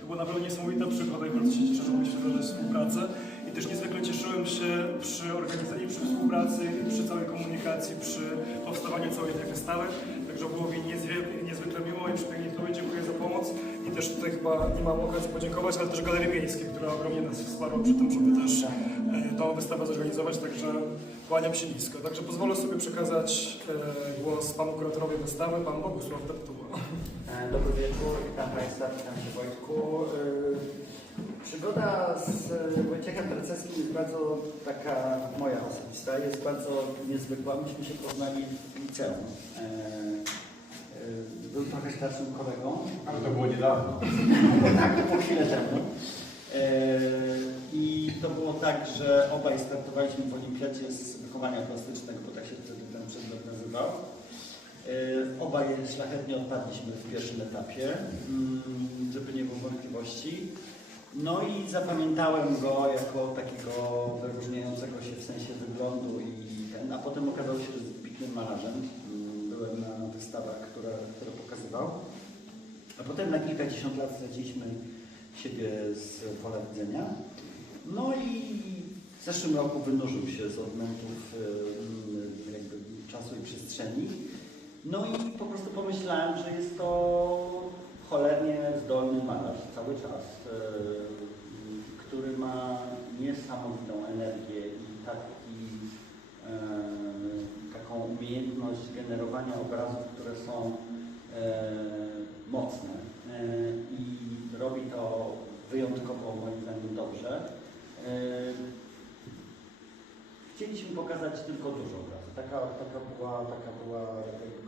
To była naprawdę niesamowita przygoda i bardzo się cieszę, że mogliśmy wyrażać współpracę. I też niezwykle cieszyłem się przy organizacji, przy współpracy, przy całej komunikacji, przy powstawaniu całej tych wystawek. Także było mi niezwykle miło i przepięknie Tobie dziękuję za pomoc. I też tutaj chyba nie mam okazji podziękować, ale też Galerii Miejskiej, która ogromnie nas wsparła przy tym, żeby też e, tą wystawę zorganizować, także kłaniam się nisko. Także pozwolę sobie przekazać e, głos panu kuratorowi wystawy, pan Bogusław tak Deptuła. E, Dobry wieczór, witam Państwa, witam Cię Wojtku. E, Przygoda z e, Wojciechem Perceskim jest bardzo taka moja osobista, jest bardzo niezwykła. Myśmy się poznali w liceum. Był trochę starszym kolegą, Ale to było niedawno. tak, po chwilę temu. I to było tak, że obaj startowaliśmy w olimpiadzie z wychowania plastycznego, bo tak się wtedy ten przedmiot nazywał. E, Obaj szlachetnie odpadliśmy w pierwszym etapie, mm, żeby nie było wątpliwości. No i zapamiętałem go jako takiego wyróżniającego się w sensie wyglądu i ten, a potem okazało się, wybitnym malarzem. Mm, Byłem na wystawach, które, które pokazywał. A potem na kilkadziesiąt lat straciliśmy siebie z pola widzenia. No i w zeszłym roku wynurzył się z odmętów y, jakby czasu i przestrzeni. No i po prostu pomyślałem, że jest to cholernie zdolny malarz cały czas, y, który ma niesamowitą energię i taki, y, taką umiejętność generowania obrazów, które są e, mocne e, i robi to wyjątkowo moim zdaniem dobrze. Chcieliśmy pokazać tylko dużo obrazów. Taka, taka, była, taka była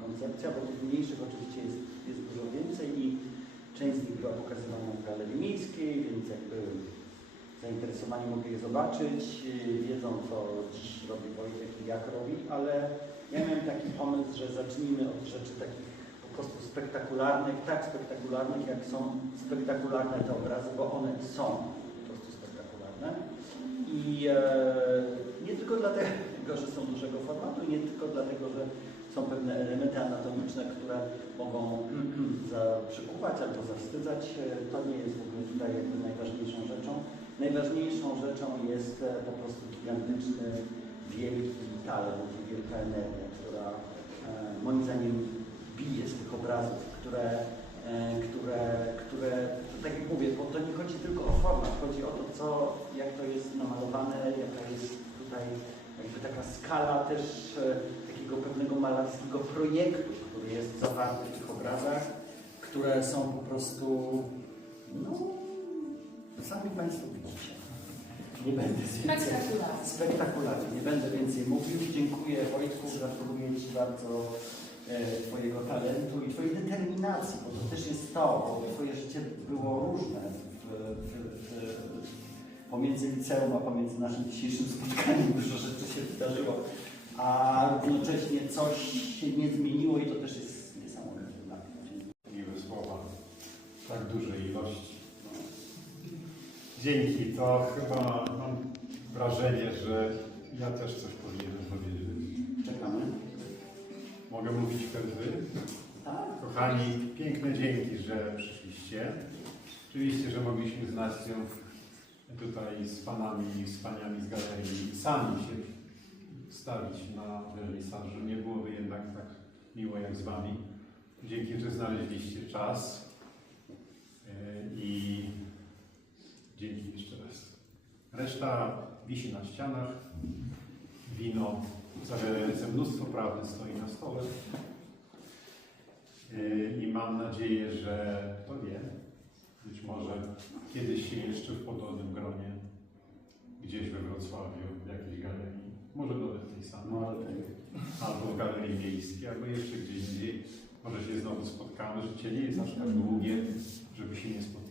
koncepcja, bo tych mniejszych oczywiście jest, jest dużo więcej i część z nich była pokazywana w Galerii Miejskiej, więc jakby zainteresowani mogli je zobaczyć, wiedzą co dziś robi Wojtek i jak robi, ale ja miałem taki pomysł, że zacznijmy od rzeczy takich po prostu spektakularnych, tak spektakularnych jak są spektakularne te obrazy, bo one są po prostu spektakularne. I e, tylko dlatego, że są dużego formatu, i nie tylko dlatego, że są pewne elementy anatomiczne, które mogą przykuwać albo zawstydzać. To nie jest w ogóle tutaj jakby najważniejszą rzeczą. Najważniejszą rzeczą jest e, po prostu gigantyczny, wielki talent wielka energia, która e, moim zdaniem bije z tych obrazów, które, e, które, które, tak jak mówię, bo to nie chodzi tylko o format, chodzi o to, co, jak to jest namalowane, jaka jest tutaj jakby taka skala też e, takiego pewnego malarskiego projektu, który jest zawarty w tych obrazach, które są po prostu, no, sami Państwo widzicie. Nie będę więcej, spektakularnie, nie będę więcej mówił. Dziękuję Wojtku, gratuluję Ci bardzo e, Twojego talentu i Twojej determinacji, bo to też jest to, bo Twoje życie było różne w, w, w, pomiędzy liceum, a pomiędzy naszym dzisiejszym spotkaniem dużo rzeczy się wydarzyło, a równocześnie coś się nie zmieniło i to też jest niesamowite dla mnie. Miłe słowa. Tak dużej ilości. Dzięki. To chyba mam wrażenie, że ja też coś powinienem powiedzieć. Czekamy. Mogę mówić wtedy? Tak. Kochani, piękne dzięki, że przyszliście. Oczywiście, że mogliśmy z Nastią tutaj z panami z paniami z galerii sami się stawić na wernisażu. Nie byłoby jednak tak miło jak z wami. Dzięki, że znaleźliście czas Yy, i dzięki jeszcze raz. Reszta wisi na ścianach. Wino zawierające mnóstwo prawdy stoi na stole. Yy, I mam nadzieję, że kto wie, kiedyś się jeszcze w podobnym gronie, gdzieś we Wrocławiu, w jakiejś galerii, może nawet tej samej, No, ale tak. albo w galerii miejskiej, albo jeszcze gdzieś indziej, może się znowu spotkamy. Życie nie jest aż tak długie, żeby się nie. Dzięki